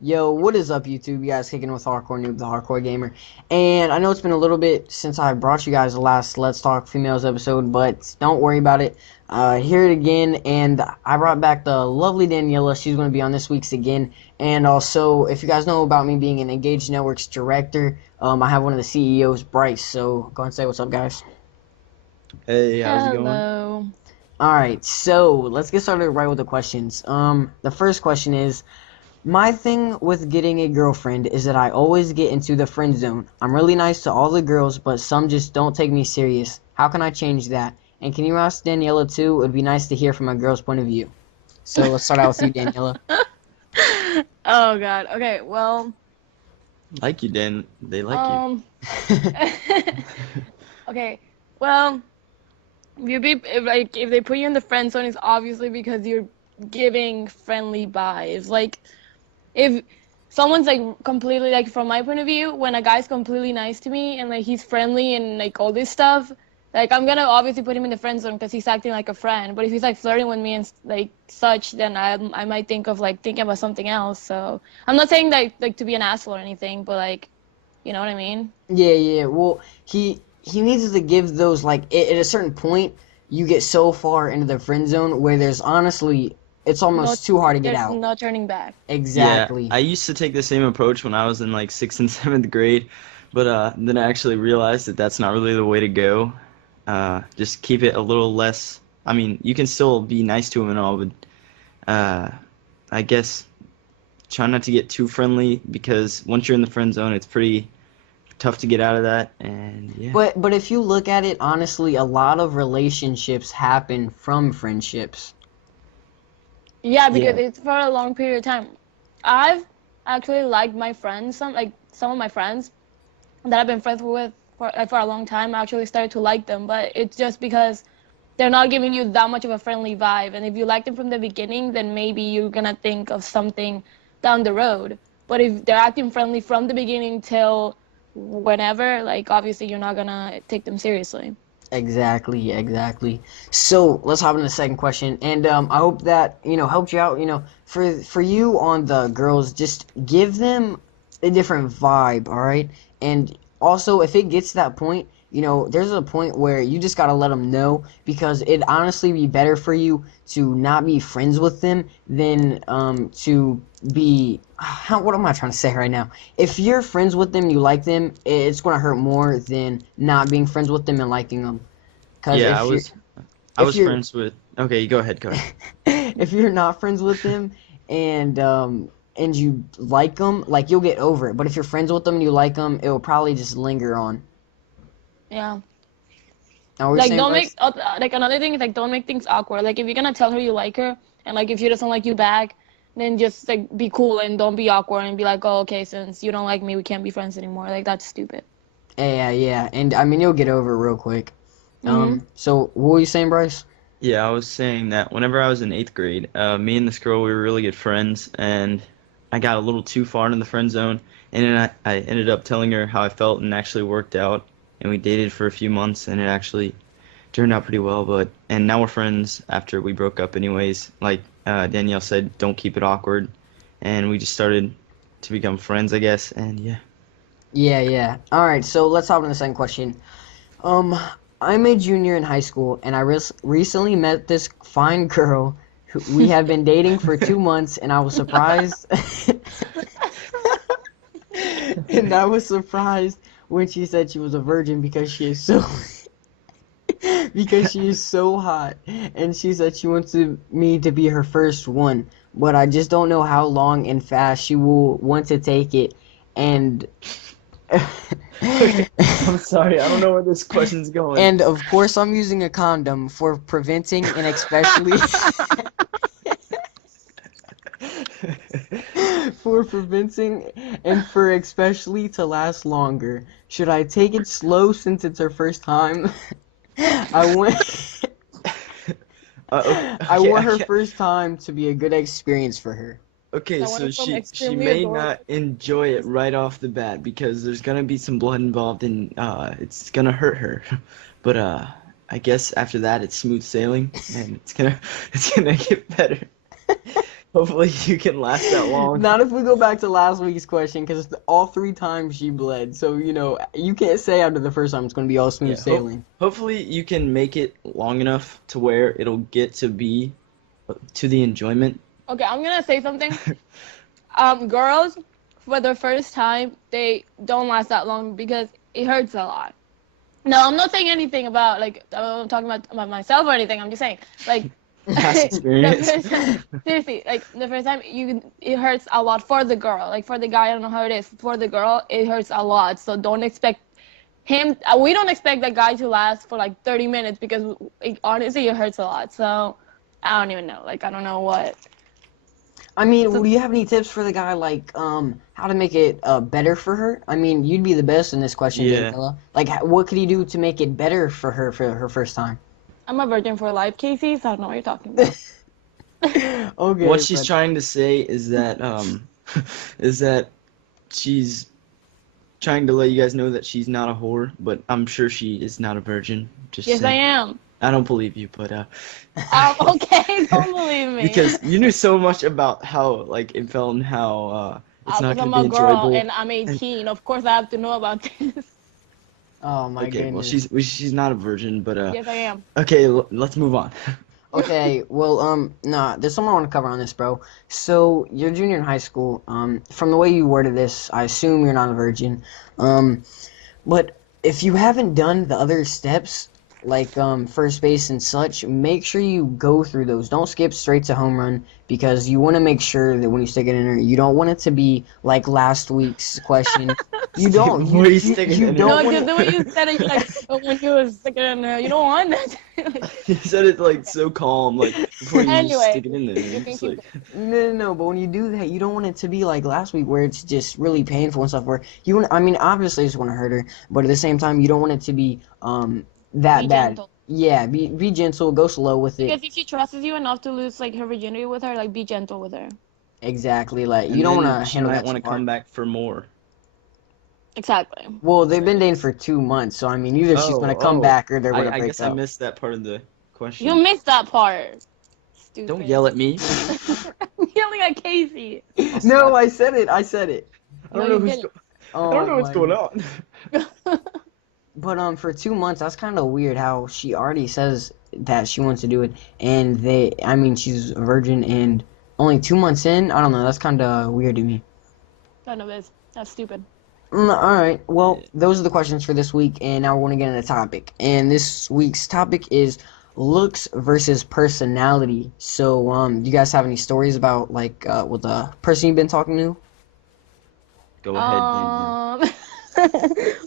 Yo, what is up, YouTube? You guys kicking with Hardcore Noob, the Hardcore Gamer. And I know it's been a little bit since I brought you guys the last Let's Talk Females episode, but don't worry about it. Here it again, and I brought back the lovely Daniela. She's going to be on this week's again. And also, if you guys know about me being an Engaged Networks director, I have one of the CEOs, Bryce. So go and say what's up, guys. Hey, how's it going? Hello. All right, so let's get started right with the questions. The first question is, my thing with getting a girlfriend is that I always get into the friend zone. I'm really nice to all the girls, but some just don't take me serious. How can I change that? And can you ask Daniela too? It would be nice to hear from a girl's point of view. So let's start out with you, Daniela. Oh God. Okay. Well. Like you, Dan. They like Um. Okay. Well, if they put you in the friend zone, it's obviously because you're giving friendly vibes. Like if someone's like completely like from my point of view, when a guy's completely nice to me and like he's friendly and like all this stuff, like I'm gonna obviously put him in the friend zone because he's acting like a friend. But if he's like flirting with me and like such, then I might think of like thinking about something else. So I'm not saying that like to be an asshole or anything, but like, you know what I mean? Yeah. Well, he needs to give those like at a certain point you get so far into the friend zone where there's honestly it's No, almost too hard to get there's out. no turning back. you. Yeah, Exactly. I used to take the same approach when I was in like sixth and seventh grade, but then I actually realized that that's not really the way to go. Just keep it a little less. I mean, you can still be nice to him and all, but I guess try not to get too friendly because once you're in the friend zone, it's pretty tough to get out of that. And yeah, But if you look at it honestly, a lot of relationships happen from friendships. Yeah, because yeah, it's for a long period of time. I've actually liked my friends, some of my friends that I've been friends with for a long time. I actually started to like them, but it's just because they're not giving you that much of a friendly vibe. And if you like them from the beginning, then maybe you're gonna think of something down the road. But if they're acting friendly from the beginning till whenever, like obviously you're not gonna take them seriously. Exactly. So let's hop into the second question, and I hope that helped you out. For you on the girls, just give them a different vibe, all right? And also, if it gets to that point, there's a point where you just gotta let them know because it'd honestly be better for you to not be friends with them than to be. What am I trying to say right now? If you're friends with them, you like them, it's gonna hurt more than not being friends with them and liking them. Because yeah. I if was you're friends with. Okay, you go ahead. Go ahead. if you're not friends with them and you like them, like you'll get over it. But if you're friends with them and you like them, it will probably just linger on. Yeah. Now, what were you Like saying, don't Bryce? make like another thing is like don't make things awkward. Like if you're gonna tell her you like her and like if she doesn't like you back, then just like be cool and don't be awkward and be like, oh okay, since you don't like me, we can't be friends anymore. Like that's stupid. Yeah. And I mean, you'll get over it real quick. Mhm. So what were you saying, Bryce? Yeah, I was saying that whenever I was in eighth grade, me and this girl, we were really good friends, and I got a little too far into the friend zone, and then I ended up telling her how I felt, and it actually worked out, and we dated for a few months, and it actually turned out pretty well, and now we're friends after we broke up anyways. Like Danielle said, don't keep it awkward, and we just started to become friends, I guess, and yeah. Yeah. All right. So let's hop on the second question. Um, I'm a junior in high school, and I recently met this fine girl. Who we have been dating for 2 months, and I was surprised. And I was surprised when she said she was a virgin because she is so because she is so hot, and she said she wants me to be her first one, but I just don't know how long and fast she will want to take it, and Okay, I'm sorry, I don't know where this question's going. and of course I'm using a condom for preventing and especially for preventing and for especially to last longer. Should I take it slow since it's her first time? I want I Okay, want her first time to be a good experience for her. okay, I want so it from she extremely may adorable. not enjoy it right off the bat because there's gonna be some blood involved and it's gonna hurt her. But I guess after that it's smooth sailing and it's gonna it's gonna get better. Hopefully you can last that long. Not if we go back to last week's question, because all 3 times she bled. So, you can't say after the first time it's going to be all smooth Yeah, sailing. hopefully you can make it long enough to where it'll get to be to the enjoyment. Okay, I'm gonna say something. Girls, for their first time, they don't last that long because it hurts a lot. No, I'm not saying anything about like I'm talking about myself or anything. I'm just saying like Past experience. the first time, seriously, like the first time it hurts a lot for the girl. Like for the guy, I don't know how it is. For the girl, it hurts a lot. So don't expect him. We don't expect that guy to last for like 30 minutes because honestly, it hurts a lot. So I don't even know. Like I don't know what. I mean, do you have any tips for the guy, like, how to make it better for her? I mean, you'd be the best in this question, Yeah. Daniela. Like, what could he do to make it better for her first time? I'm a virgin for life, Kasey. So I don't know what you're talking about. Okay, What she's but trying to say is that is that she's trying to let you guys know that she's not a whore, but I'm sure she is not a virgin. Just Yes, I saying. am. I don't believe you, but Okay, don't believe me. because you knew so much about how like it felt and how it's not I'm going to a be girl enjoyable. and I'm 18. Of course, I have to know about this. oh my Okay, well goodness. she's not a virgin, but Yes, I am. okay, let's move on. Okay, well, nah, there's something I want to cover on this, bro. So, you're junior in high school. From the way you worded this, I assume you're not a virgin. Um, But if you haven't done the other steps, like first base and such, make sure you go through those. Don't skip straight to home run because you want to make sure that when you stick it in there, you don't want it to be like last week's question. You don't. Before you stick it You in don't No, there. want just the way you said it, like when you were sticking in there, you don't want that. You said it like so calm, like before you Anyway, stick it in there. you You're can just keep like, No. But when you do that, you don't want it to be like last week where it's just really painful and stuff. Where you want, I mean, obviously, you just want to hurt her, but at the same time, you don't want it to be that be bad. gentle. Yeah, be gentle, go slow with it. Because if she trusts you enough to lose like her virginity with her, like be gentle with her. Exactly, like you and don't want then to she handle might that want too to hard. come back for more. Exactly. Well, they've been dating for 2 months, so I mean, either she's gonna come Oh, back or they're gonna I break guess I up. missed that part of the You question. missed that part. Don't Stupid. yell at me. I'm yelling at Kasey. I'll No, slap. I said it. I said it. I No, don't know you who's. didn't. I don't Oh know what's my going god. on. But for 2 months, that's kind of weird. How she already says that she wants to do it, and I mean, she's a virgin, and only 2 months in. I don't know. That's kind of weird to me. Kind of is. That's stupid. All right. Well, Yeah. those are the questions for this week, and now we're going to get into the topic. And this week's topic is looks versus personality. So, do you guys have any stories about like with the person you've been talking to? Go ahead, Danielle. Um.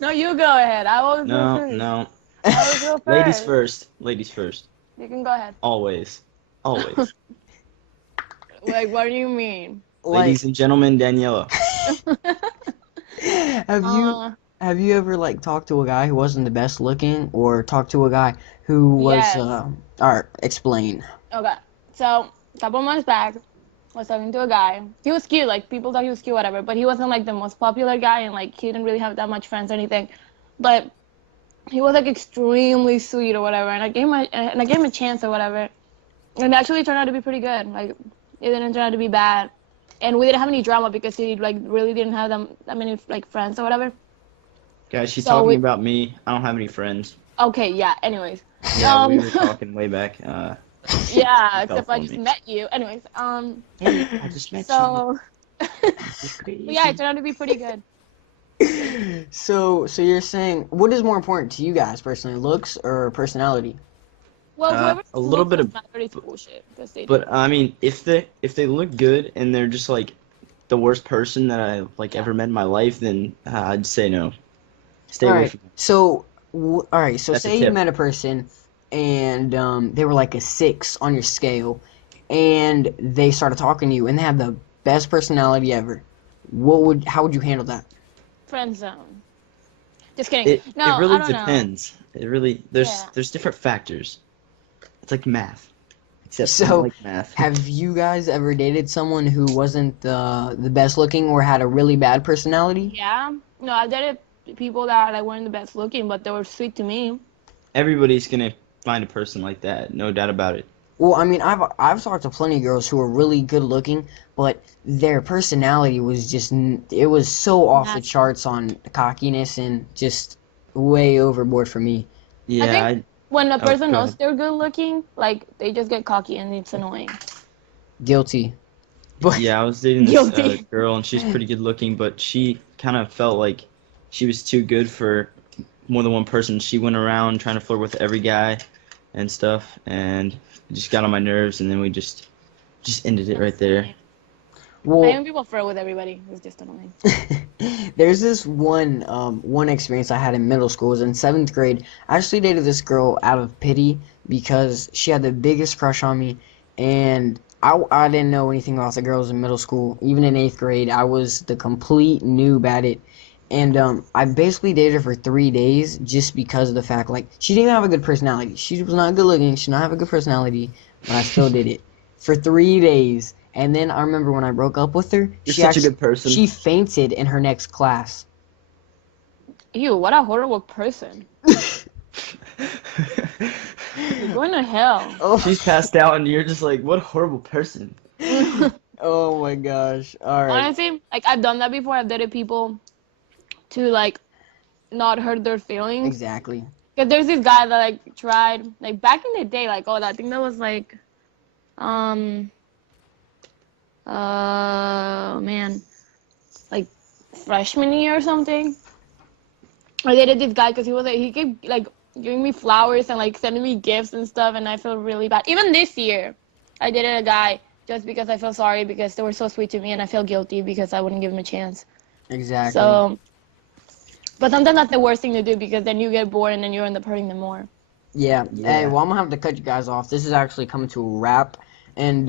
No, you go ahead. I always go No, first. no. I always go Ladies first. first. Ladies first. You can go ahead. Always. Always. Like, what do you mean? Like, Ladies and gentlemen, Daniela. have you uh, have you ever like talked to a guy who wasn't the best looking, or talked to a guy who was yes. all right, explain. Okay. So, a couple months back, I was talking to a guy. He was cute. Like, people thought he was cute, whatever. But he wasn't like the most popular guy, and like he didn't really have that much friends or anything. But he was like extremely sweet or whatever. And I gave him a chance or whatever. And it actually turned out to be pretty good. Like, it didn't turn out to be bad. And we didn't have any drama because he like really didn't have that many like friends or whatever. Guys, she's So talking about me. I don't have any friends. okay, yeah. Anyways, Yeah, we were talking way back. yeah. Fell Except I for just me. met you. Anyways, Hey, I just met so you. but yeah, it turned out to be pretty good. So you're saying what is more important to you guys personally, looks or personality? Well, whoever A little bit of, matter is bullshit because they but I mean, if they look good and they're just like the worst person that I like ever met in my life, then I'd say no. Stay All away right. from them. So all right. So That's a say you tip. met a person and they were like a 6 on your scale, and they started talking to you and they have the best personality ever. How would you handle that? friend zone. Just kidding. It No, really I don't know. depends. It really Yeah. there's different factors. It's like math, except I So, don't like math. have you guys ever dated someone who wasn't the best looking or had a really bad personality? Yeah. No, I've dated people that like weren't the best looking, but they were sweet to me. Everybody's gonna find a person like that, no doubt about it. Well, I mean, I've talked to plenty of girls who are really good looking, but their personality was just it was so off the That's, charts on cockiness and just way overboard for me. I Yeah, think when a oh, person go knows ahead. they're good looking, like they just get cocky and it's annoying. Guilty. But Yeah, I was dating this Guilty. girl, and she's pretty good looking, but she kind of felt like she was too good for more than one person. She went around trying to flirt with every guy and stuff, and it just got on my nerves, and then we just ended it right That's there. annoying. I well, mean, people flirt with everybody. It's just annoying. there's this one experience I had in middle school. It was in seventh grade. I actually dated this girl out of pity because she had the biggest crush on me, and I didn't know anything about the girls in middle school. Even in eighth grade, I was the complete noob at it. And I basically dated her for 3 days just because of the fact, like, she didn't even have a good personality. She was not good looking. She did not have a good personality, but I still did it for 3 days. And then I remember when I broke up with her, You're such a good person. she fainted in her next class. Ew, what a horrible person. You're going to hell. Oh, She's passed out, and you're just like, what a horrible person. oh my gosh. All right. Honestly, like I've done that before. I've dated people to like not hurt their feelings. Exactly. Cause there's this guy that like tried like back in the day, like I think that was like um man, like freshman year or something. I dated this guy because he was like he kept like giving me flowers and like sending me gifts and stuff, and I felt really bad. Even this year, I dated a guy just because I felt sorry because they were so sweet to me, and I felt guilty because I wouldn't give him a chance. Exactly. So, but sometimes that's the worst thing to do because then you get bored and then you end up hurting them more. Yeah. Hey, Yeah. well, I'm gonna have to cut you guys off. This is actually coming to a wrap, and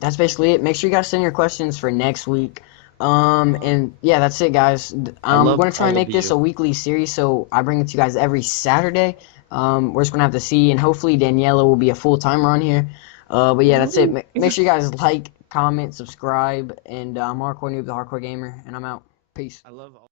that's basically it. Make sure you guys send your questions for next week. And yeah, that's it, guys. I We're love gonna try and all of make this you. a weekly series, so I bring it to you guys every Saturday. We're just gonna have to see, and hopefully Daniela will be a full timer on here. But yeah, that's it. Woo. Make sure you guys like, comment, subscribe, and I'm Hardcore Noob, the Hardcore Gamer, and I'm out. Peace. I love all